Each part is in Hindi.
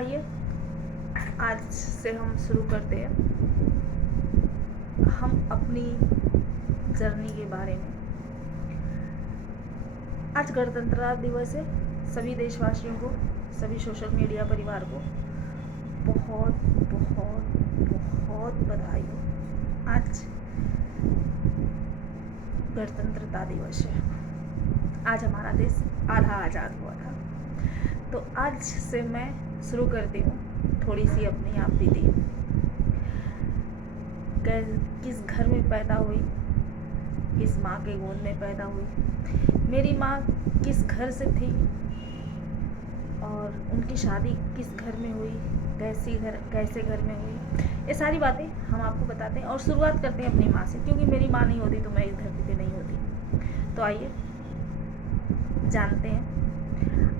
आइए आज से हम शुरू करते हैं हम अपनी जर्नी के बारे में। आज गणतंत्र दिवस है। सभी देशवासियों को, सभी सोशल मीडिया परिवार को बहुत बहुत बहुत बधाई हो। आज गणतंत्रता दिवस है। आज हमारा देश आधा आज़ाद हुआ था। तो आज से मैं शुरू करती हूँ थोड़ी सी अपनी आप बीती। किस घर में पैदा हुई, किस माँ के गोद में पैदा हुई, मेरी माँ किस घर से थी और उनकी शादी किस घर में हुई, कैसे घर में हुई, ये सारी बातें हम आपको बताते हैं। और शुरुआत करते हैं अपनी माँ से, क्योंकि मेरी माँ नहीं होती तो मैं इस धरती पे नहीं होती। तो आइए जानते हैं।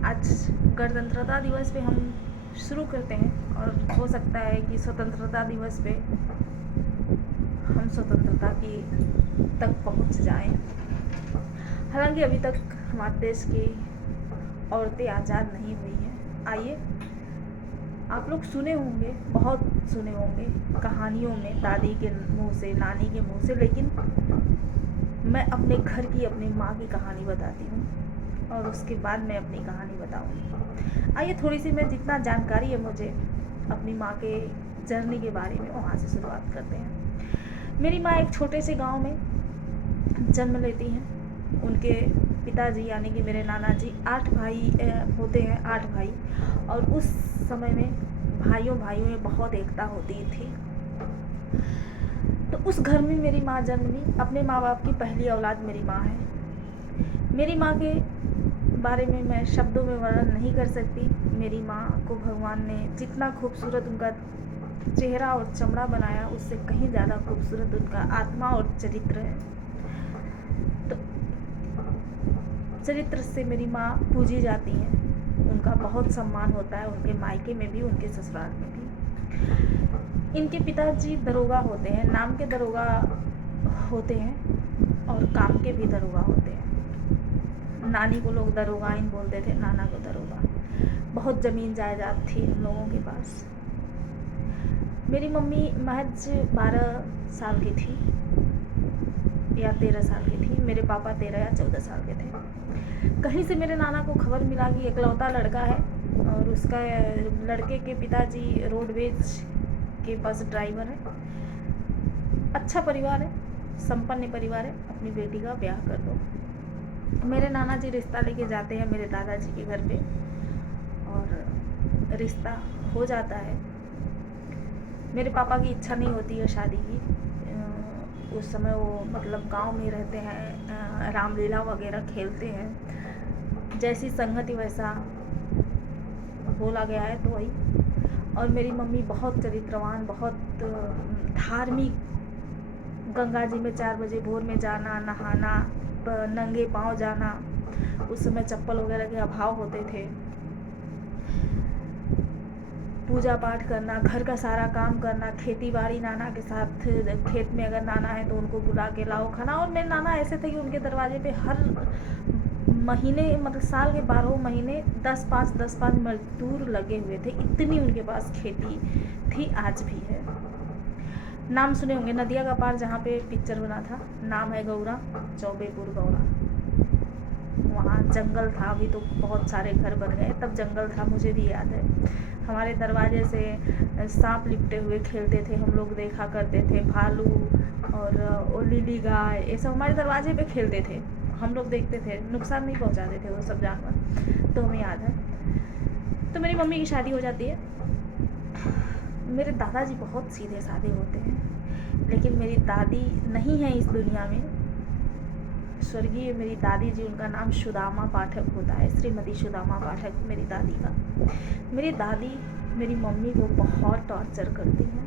आज गणतंत्रता दिवस पे हम शुरू करते हैं और हो सकता है कि स्वतंत्रता दिवस पे हम स्वतंत्रता की तक पहुंच जाएं। हालांकि अभी तक हमारे देश की औरतें आज़ाद नहीं हुई हैं। आइए, आप लोग सुने होंगे, बहुत सुने होंगे कहानियों में, दादी के मुंह से, नानी के मुंह से, लेकिन मैं अपने घर की, अपनी माँ की कहानी बताती हूँ और उसके बाद मैं अपनी कहानी बताऊँगी। आइए थोड़ी सी, मैं जितना जानकारी है मुझे अपनी माँ के जर्नी के बारे में, वहाँ से शुरुआत करते हैं। मेरी माँ एक छोटे से गांव में जन्म लेती हैं। उनके पिताजी यानी कि मेरे नाना जी 8 भाई होते हैं, 8 भाई। और उस समय में भाइयों में बहुत एकता होती थी। तो उस घर में मेरी माँ जन्म ली। अपने माँ बाप की पहली औलाद मेरी माँ है। मेरी माँ के बारे में मैं शब्दों में वर्णन नहीं कर सकती। मेरी माँ को भगवान ने जितना खूबसूरत उनका चेहरा और चमड़ा बनाया, उससे कहीं ज़्यादा खूबसूरत उनका आत्मा और चरित्र है। तो चरित्र से मेरी माँ पूजी जाती हैं। उनका बहुत सम्मान होता है, उनके मायके में भी, उनके ससुराल में भी। इनके पिताजी दरोगा होते हैं, नाम के दरोगा होते हैं और काम के भी दरोगा होते हैं। नानी को लोग दरोगाइन बोलते थे, नाना को दरोगा। बहुत ज़मीन जायदाद थी उन लोगों के पास। मेरी मम्मी महज 12 साल की थी या 13 साल की थी। मेरे पापा 13 या 14 साल के थे। कहीं से मेरे नाना को खबर मिला कि इकलौता लड़का है और उसका लड़के के पिताजी रोडवेज के बस ड्राइवर है। अच्छा परिवार है, संपन्न परिवार है, अपनी बेटी का ब्याह कर दो। मेरे नाना जी रिश्ता लेके जाते हैं मेरे दादाजी के घर पे और रिश्ता हो जाता है। मेरे पापा की इच्छा नहीं होती है शादी की। उस समय वो मतलब गांव में रहते हैं, रामलीला वगैरह खेलते हैं। जैसी संगति वैसा बोला गया है तो वही। और मेरी मम्मी बहुत चरित्रवान, बहुत धार्मिक। गंगा जी में 4 बजे भोर में जाना, नहाना, नंगे पांव जाना। उस समय चप्पल वगैरह के अभाव होते थे। पूजा पाठ करना, घर का सारा काम करना, खेती बाड़ी नाना के साथ, खेत में अगर नाना है तो उनको बुला के लाओ खाना। और मेरे नाना ऐसे थे कि उनके दरवाजे पे हर महीने, मतलब साल के 12 महीने 10-5 मजदूर लगे हुए थे। इतनी उनके पास खेती थी, आज भी है। नाम सुने होंगे, नदिया का पार जहाँ पे पिक्चर बना था, नाम है गौरा, चौबेपुर गौरा। वहाँ जंगल था, अभी तो बहुत सारे घर बन गए, तब जंगल था, मुझे भी याद है। हमारे दरवाजे से सांप लिपटे हुए खेलते थे हम लोग, देखा करते थे। भालू और लीली गाय, ये सब हमारे दरवाजे पे खेलते थे, हम लोग देखते थे। नुकसान नहीं पहुँचाते थे वो सब जानवर, तो हमें याद है। तो मेरी मम्मी की शादी हो जाती है। मेरे दादाजी बहुत सीधे साधे होते हैं, लेकिन मेरी दादी नहीं है इस दुनिया में। स्वर्गीय मेरी दादी जी, उनका नाम सुदामा पाठक होता है, श्रीमती सुदामा पाठक मेरी दादी का। मेरी दादी मेरी मम्मी को बहुत टॉर्चर करती हैं,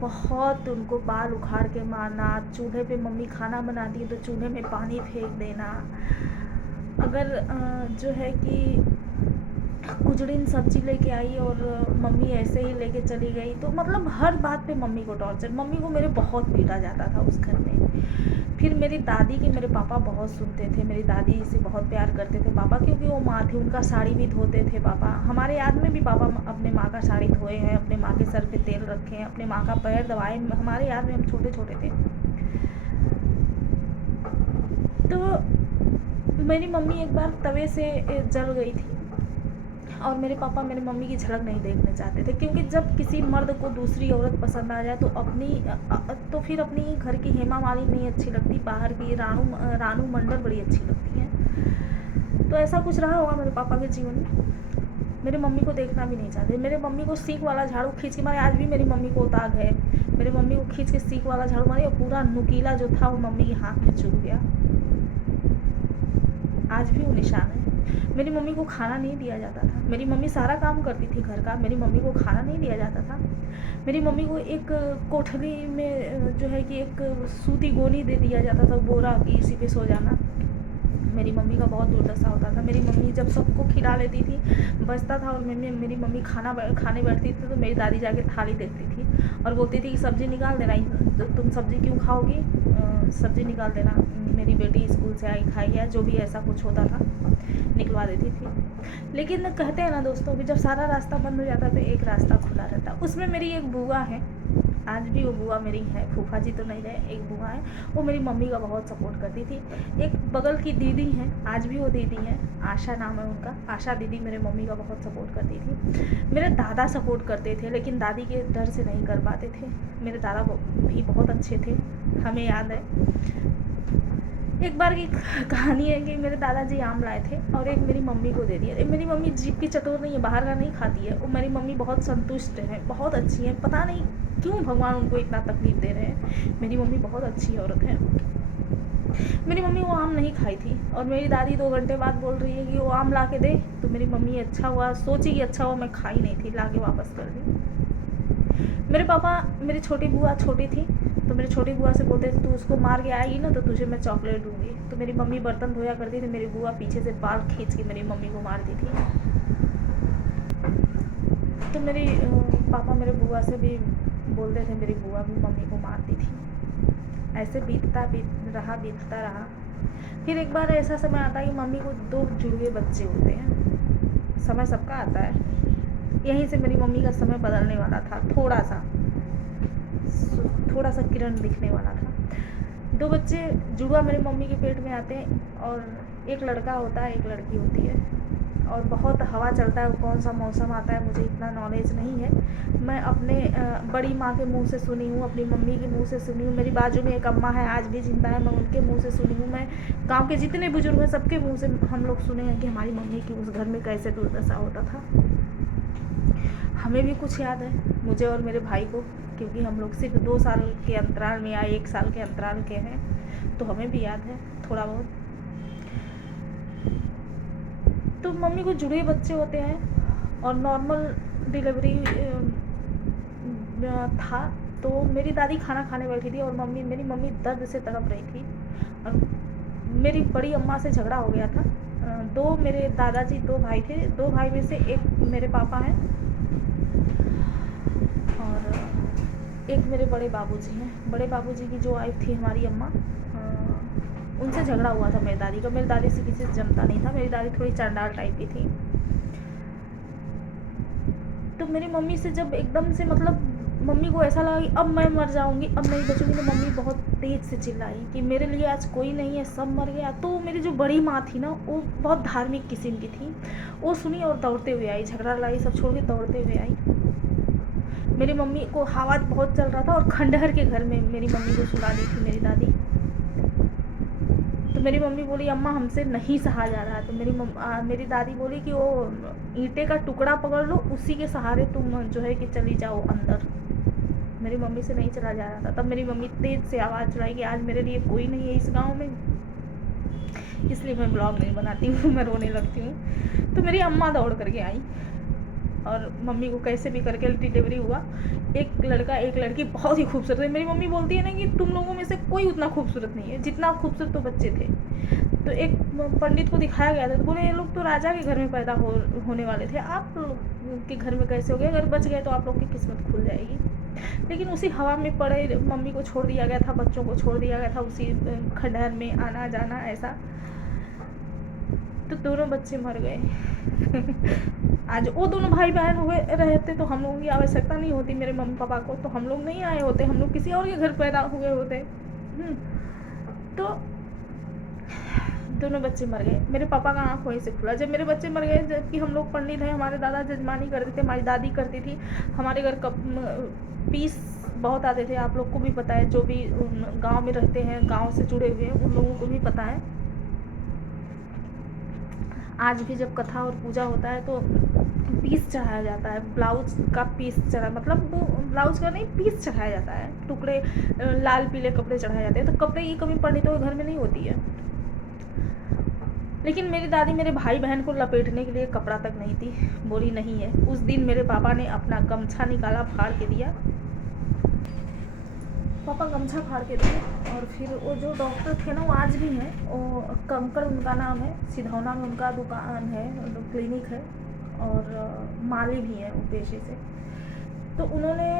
बहुत। उनको बाल उखाड़ के मारना, चूल्हे पे मम्मी खाना बनाती है तो चूल्हे में पानी फेंक देना। अगर जो है कि कुजड़ीन सब्जी लेके आई और मम्मी ऐसे ही लेके चली गई, तो मतलब हर बात पे मम्मी को टॉर्चर। मम्मी को मेरे बहुत पीटा जाता था उस घर में। फिर मेरी दादी की मेरे पापा बहुत सुनते थे, मेरी दादी से बहुत प्यार करते थे पापा, क्योंकि वो माँ थी, उनका साड़ी भी धोते थे पापा। हमारे याद में भी पापा अपने माँ का साड़ी धोए हैं, अपने माँ के सर पे तेल रखे हैं, अपने माँ का पैर दबाए। हमारे याद में हम छोटे छोटे थे। तो मेरी मम्मी एक बार तवे से जल गई थी और मेरे पापा मेरी मम्मी की झलक नहीं देखने चाहते थे, क्योंकि जब किसी मर्द को दूसरी औरत पसंद आ जाए तो तो फिर अपनी घर की हेमा मालिनी नहीं अच्छी लगती, बाहर की रानू मंडल बड़ी अच्छी लगती है। तो ऐसा कुछ रहा होगा मेरे पापा के जीवन में। मेरी मम्मी को देखना भी नहीं चाहते। मेरे मम्मी को सीख वाला झाड़ू खींच के मारे, आज भी मेरी मम्मी को ताक है, मेरी मम्मी को खींच के सीख वाला झाड़ू मारे और पूरा नुकीला जो था वो मम्मी के हाथ में चुभ गया। आज भी वो निशान है। मेरी मम्मी को खाना नहीं दिया जाता था। मेरी मम्मी सारा काम करती थी घर का, मेरी मम्मी को खाना नहीं दिया जाता था। मेरी मम्मी को एक कोठरी में जो है कि एक सूती गोनी दे दिया जाता था, बोरा कि इसी पे सो जाना। मेरी मम्मी का बहुत दुर्दशा होता था। मेरी मम्मी जब सबको खिला लेती थी, बचता था और मेरी मम्मी खाने बैठती थी तो मेरी दादी जाके थाली देखती थी और बोलती थी कि सब्ज़ी निकाल देना, तुम सब्ज़ी क्यों खाओगी, सब्ज़ी निकाल देना, मेरी बेटी स्कूल से आई खाई, या जो भी ऐसा कुछ होता था निकलवा देती थी। लेकिन कहते हैं ना दोस्तों कि जब सारा रास्ता बंद हो जाता तो एक रास्ता खुला रहता। उसमें मेरी एक बुआ है, आज भी वो बुआ मेरी है, फूफा जी तो नहीं रहे, एक बुआ है, वो मेरी मम्मी का बहुत सपोर्ट करती थी। एक बगल की दीदी है, आज भी वो दीदी हैं, आशा नाम है उनका, आशा दीदी मेरे मम्मी का बहुत सपोर्ट करती थी। मेरे दादा सपोर्ट करते थे लेकिन दादी के डर से नहीं कर पाते थे। मेरे दादा भी बहुत अच्छे थे, हमें याद है। एक बार की कहानी है कि मेरे दादाजी आम लाए थे और एक मेरी मम्मी को दे दिया। मेरी मम्मी जीभ की चटोर नहीं है, बाहर का नहीं खाती है, वो मेरी मम्मी बहुत संतुष्ट है, बहुत अच्छी है। पता नहीं क्यों भगवान उनको इतना तकलीफ दे रहे हैं। मेरी मम्मी बहुत अच्छी औरत है। मेरी मम्मी वो आम नहीं खाई थी और मेरी दादी 2 घंटे बाद बोल रही है कि वो आम ला के दे, तो मेरी मम्मी अच्छा हुआ सोची कि अच्छा हुआ मैं खाई नहीं थी, ला के वापस कर दी। मेरे पापा, मेरी छोटी बुआ छोटी थी तो मेरी छोटी बुआ से बोलते थे तू उसको मार के आएगी ना तो तुझे मैं चॉकलेट दूंगी। तो मेरी मम्मी बर्तन धोया करती थी, मेरी बुआ पीछे से बाल खींच के मेरी मम्मी को मारती थी। तो मेरी पापा मेरे बुआ से भी बोलते थे, मेरी बुआ भी मम्मी को मारती थी। ऐसे बीतता रहा। फिर एक बार ऐसा समय आता है कि मम्मी को 2 जुड़वे बच्चे होते हैं। समय सबका आता है, यहीं से मेरी मम्मी का समय बदलने वाला था, थोड़ा सा किरण दिखने वाला था। 2 बच्चे जुड़वा मेरी मम्मी के पेट में आते हैं और एक लड़का होता है, एक लड़की होती है। और बहुत हवा चलता है, कौन सा मौसम आता है मुझे इतना नॉलेज नहीं है। मैं अपने बड़ी माँ के मुंह से सुनी हूँ, अपनी मम्मी के मुंह से सुनी हूँ, मेरी बाजू में एक अम्मा है आज भी जिंदा है, मैं उनके मुंह से सुनी हूँ, मैं गांव के जितने बुजुर्ग हैं सबके मुंह से हम लोग सुने हैं कि हमारी मम्मी की उस घर में कैसे दुर्दशा होता था। हमें भी कुछ याद है, मुझे और मेरे भाई को, क्योंकि हम लोग सिर्फ 2 साल के अंतराल में या 1 साल के अंतराल के हैं, तो हमें भी याद है थोड़ा बहुत। तो मम्मी को जुड़े बच्चे होते हैं और नॉर्मल डिलीवरी था। तो मेरी दादी खाना खाने बैठी थी और मेरी मम्मी दर्द से तड़प रही थी और मेरी बड़ी अम्मा से झगड़ा हो गया था। 2 मेरे दादाजी 2 भाई थे, 2 भाई में से एक मेरे पापा हैं और एक मेरे बड़े बाबूजी हैं। बड़े बाबूजी की जो वाइफ थी हमारी अम्मा, उनसे झगड़ा हुआ था मेरी दादी का। मेरी दादी से किसी से जमता नहीं था, मेरी दादी थोड़ी चांडाल टाइप की थी। तो मेरी मम्मी से जब एकदम से मतलब मम्मी को ऐसा लगा कि अब मैं मर जाऊंगी, अब नहीं बचूंगी, तो मम्मी बहुत तेज से चिल्लाई कि मेरे लिए आज कोई नहीं है, सब मर गया। तो मेरी जो बड़ी माँ थी ना, वो बहुत धार्मिक किस्म की थी, वो सुनी और दौड़ते हुए आई, झगड़ा लड़ाई सब छोड़ के दौड़ते हुए आई। मेरी मम्मी को हवा बहुत चल रहा था और खंडहर के घर में मेरी मम्मी को सुला दी थी मेरी दादी। तो मेरी मम्मी बोली अम्मा हमसे नहीं सहा जा रहा है। तो मेरी दादी बोली कि वो ईंटे का टुकड़ा पकड़ लो, उसी के सहारे तुम जो है कि चली जाओ अंदर। मेरी मम्मी से नहीं चला जा रहा था। तब मेरी मम्मी तेज से आवाज़ चलाई कि आज मेरे लिए कोई नहीं है इस गांव में, इसलिए मैं ब्लॉग नहीं बनाती हूँ, मैं रोने लगती हूँ। तो मेरी अम्मा दौड़ करके आई और मम्मी को कैसे भी करके डिलीवरी हुआ। एक लड़का एक लड़की बहुत ही खूबसूरत है। मेरी मम्मी बोलती है ना कि तुम लोगों में से कोई उतना खूबसूरत नहीं है जितना खूबसूरत तो बच्चे थे। तो एक पंडित को दिखाया गया था, तो बोले ये लोग तो राजा के घर में पैदा होने वाले थे, आप लोग के घर में कैसे हो गए? अगर बच गए तो आप लोग की किस्मत खुल जाएगी। लेकिन उसी हवा में पड़े मम्मी को छोड़ दिया गया था, बच्चों को छोड़ दिया गया था उसी खंडहर में आना जाना ऐसा, तो दोनों बच्चे मर गए। आज वो दोनों भाई बहन हुए रहते तो हम लोगों की आवश्यकता नहीं होती मेरे मम्मी पापा को, तो हम लोग नहीं आए होते, हम लोग किसी और के घर पैदा हुए होते। तो दोनों बच्चे मर गए। मेरे पापा का आँख वहीं से खुला जब मेरे बच्चे मर गए, जबकि हम लोग पंडित हैं, हमारे दादा जजमानी करते थे, हमारी दादी करती थी, हमारे घर पीस बहुत आते थे। आप लोग को भी पता है, जो भी गांव में रहते हैं, गांव से जुड़े हुए हैं, उन लोगों को भी पता है। आज भी जब कथा और पूजा होता है तो पीस चढ़ाया जाता है, ब्लाउज का पीस चढ़ा, मतलब वो ब्लाउज का नहीं, पीस चढ़ाया जाता है, टुकड़े लाल पीले कपड़े चढ़ाए जाते हैं। तो कपड़े की कमी पंडितों के घर में नहीं होती है। लेकिन मेरी दादी मेरे भाई बहन को लपेटने के लिए कपड़ा तक नहीं थी, बोली नहीं है। उस दिन मेरे पापा ने अपना गमछा निकाला, फाड़ के दिया, पापा गमछा फाड़ के दिए। और फिर वो जो डॉक्टर थे ना, वो आज भी हैं, वो कंकड़ उनका नाम है, सिधौना में उनका दुकान है, क्लिनिक है, और माली भी है वो पेशे से। तो उन्होंने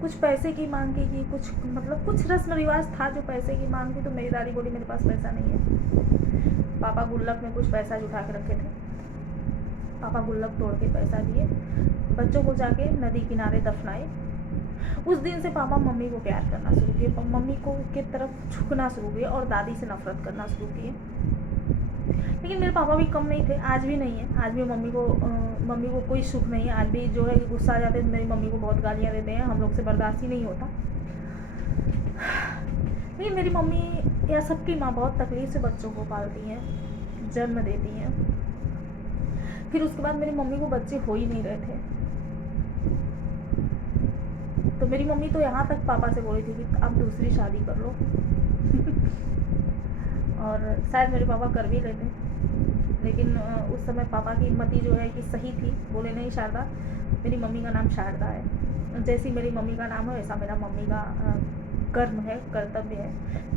कुछ पैसे की मांग की, कुछ मतलब कुछ रस्म रिवाज था जो पैसे की मांग की। तो मेरी दादी बोली मेरे पास पैसा नहीं है। पापा गुल्लक में कुछ पैसा जुटा के रखे थे, पापा गुल्लक तोड़ के पैसा दिए, बच्चों को जाके नदी किनारे दफनाए। उस दिन से पापा मम्मी को प्यार करना शुरू किए, मम्मी को के तरफ झुकना शुरू किए और दादी से नफरत करना शुरू किए। लेकिन मेरे पापा भी कम नहीं थे, आज भी नहीं है। आज भी मम्मी को कोई सुख नहीं है। आज भी जो है गुस्सा आ जाते हैं, मेरी मम्मी को बहुत गालियाँ देते हैं, हम लोग से बर्दाश्त ही नहीं होता। लेकिन मेरी मम्मी या सबकी माँ बहुत तकलीफ से बच्चों को पालती हैं, जन्म देती हैं। फिर उसके बाद मेरी मम्मी को बच्चे हो ही नहीं रहे थे, तो मेरी मम्मी तो यहाँ तक पापा से बोली थी कि आप दूसरी शादी कर लो। और शायद मेरे पापा कर भी लेते, लेकिन उस समय पापा की मति जो है कि सही थी, बोले नहीं शारदा, मेरी मम्मी का नाम शारदा है, जैसी मेरी मम्मी का नाम है वैसा मेरा मम्मी का कर्म है, कर्तव्य है।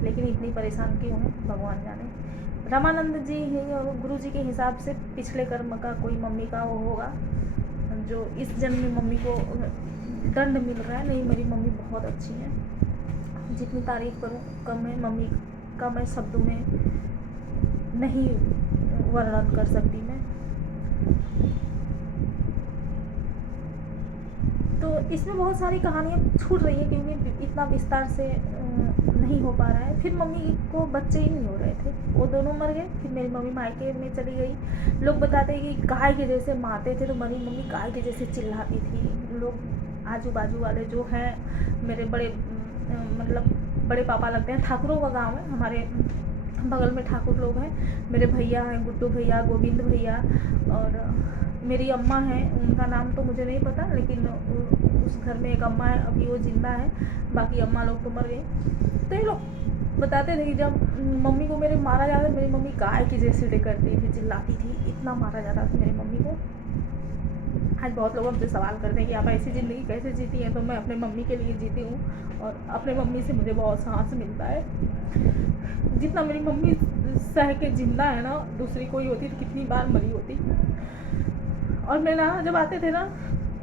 लेकिन इतनी परेशान क्यों है भगवान जाने। रामानंद जी और गुरु जी के हिसाब से पिछले कर्म का कोई मम्मी का वो होगा, जो इस जन्म में मम्मी को दंड मिल रहा है। नहीं, मेरी मम्मी बहुत अच्छी है, जितनी तारीफ करूँ कम है। मम्मी का मैं शब्दों में नहीं वर्णन कर सकती मैं। तो इसमें बहुत सारी कहानियाँ छूट रही हैं क्योंकि इतना विस्तार से नहीं हो पा रहा है। फिर मम्मी को बच्चे ही नहीं हो रहे थे, वो दोनों मर गए। फिर मेरी मम्मी मायके में चली गई। लोग बताते हैं कि गाय के जैसे मारते थे, तो मेरी मम्मी गाय के जैसे चिल्लाती थी। लोग आजू बाजू वाले जो हैं, मेरे बड़े मतलब बड़े पापा लगते हैं, ठाकुरों का गांव है, हमारे बगल में ठाकुर लोग हैं। मेरे भैया हैं, गुड्डू भैया, गोविंद भैया, और मेरी अम्मा हैं, उनका नाम तो मुझे नहीं पता, लेकिन उस घर में एक अम्मा है, अभी वो जिंदा है, बाकी अम्मा लोग तो मर गए। तो ये लोग बताते थे कि जब मम्मी को मेरे मारा जाता, मेरी मम्मी गाय की जैसे करती थी, चिल्लाती थी, इतना मारा जाता था मेरी मम्मी को। आज बहुत लोग हमसे सवाल करते हैं कि आप ऐसी ज़िंदगी कैसे जीती हैं, तो मैं अपने मम्मी के लिए जीती हूँ, और अपने मम्मी से मुझे बहुत सांस मिलता है। जितना मेरी मम्मी सह के जिंदा है ना, दूसरी कोई होती तो कितनी बार मरी होती। और मैं ना जब आते थे ना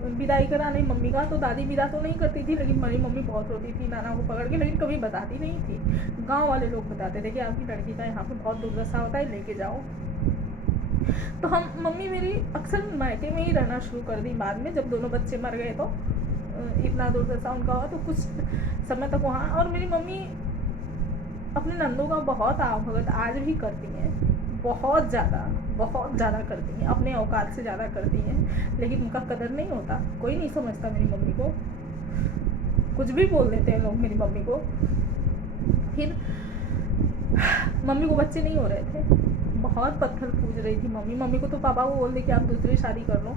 विदाई कराने मम्मी का, तो दादी विदा तो नहीं करती थी, लेकिन मेरी मम्मी बहुत रोती थी नाना को पकड़ के, लेकिन कभी बताती नहीं थी। गांव वाले लोग बताते थे कि आपकी लड़की का यहाँ पे बहुत दुर्दशा होता है, लेके जाओ। तो हम मम्मी मेरी अक्सर मायके में ही रहना शुरू कर दी। बाद में जब दोनों बच्चे मर गए तो इतना दुर्दशा उनका हुआ, तो कुछ समय तक वहाँ। और मेरी मम्मी अपने नंदों का बहुत आवभगत आज भी करती हैं, बहुत ज़्यादा करती हैं, अपने औकात से ज़्यादा करती हैं, लेकिन उनका कदर नहीं होता। कोई नहीं समझता मेरी मम्मी को, कुछ भी बोल देते हैं लोग मेरी मम्मी को। फिर मम्मी को बच्चे नहीं हो रहे थे, बहुत पत्थर पूज रही थी मम्मी को, तो पापा को बोल दे कि आप दूसरी शादी कर लो।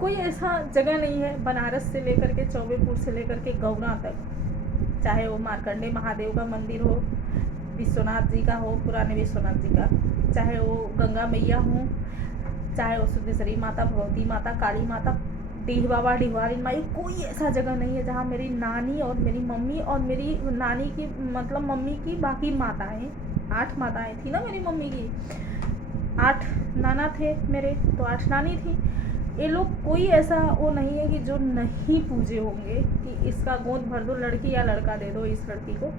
कोई ऐसा जगह नहीं है बनारस से लेकर के चौबेपुर से लेकर के गौरा तक, चाहे वो मार्कंडे महादेव का मंदिर हो, विश्वनाथ जी का हो, पुराने विश्वनाथ जी का, चाहे वो गंगा मैया हों, चाहे वो सिद्धेश्वरी माता, भगवती माता, काली माता, डीह बाबा, डिहवारिन माई, कोई ऐसा जगह नहीं है जहाँ मेरी नानी और मेरी मम्मी और मेरी नानी की मतलब मम्मी की बाकी माताएं, 8 माताएं थी ना मेरी मम्मी की, 8 नाना थे मेरे, तो 8 नानी थी। ये लोग कोई ऐसा वो नहीं है कि जो नहीं पूजे होंगे कि इसका गोद भर दो, लड़की या लड़का दे दो इस लड़की को,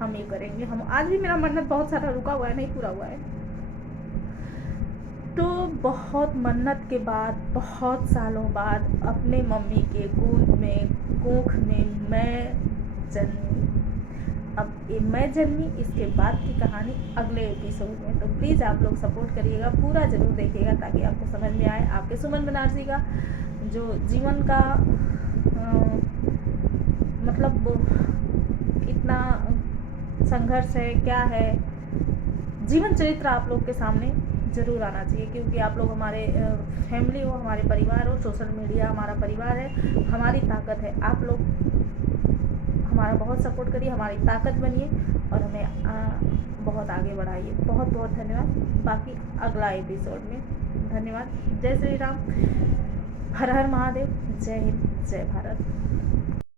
हम ये करेंगे। हम आज भी मेरा मन्नत बहुत सारा रुका हुआ है, नहीं पूरा हुआ है। तो बहुत मन्नत के बाद, बहुत सालों बाद अपने मम्मी के गोद में, कोख में मैं जन्मी। अब ये मैं जन्मी, इसके बाद की कहानी अगले एपिसोड में। तो प्लीज़ आप लोग सपोर्ट करिएगा, पूरा ज़रूर देखिएगा ताकि आपको समझ में आए। आपके सुमन बनारसी का जो जीवन का मतलब इतना संघर्ष है, क्या है, जीवन चरित्र आप लोग के सामने ज़रूर आना चाहिए, क्योंकि आप लोग हमारे फैमिली हो, हमारे परिवार हो, सोशल मीडिया हमारा परिवार है, हमारी ताकत है। आप लोग हमारा बहुत सपोर्ट करिए, हमारी ताकत बनिए और हमें बहुत आगे बढ़ाइए। बहुत बहुत धन्यवाद। बाकी अगला एपिसोड में। धन्यवाद। जय श्री राम, हर हर महादेव, जय हिंद, जय भारत।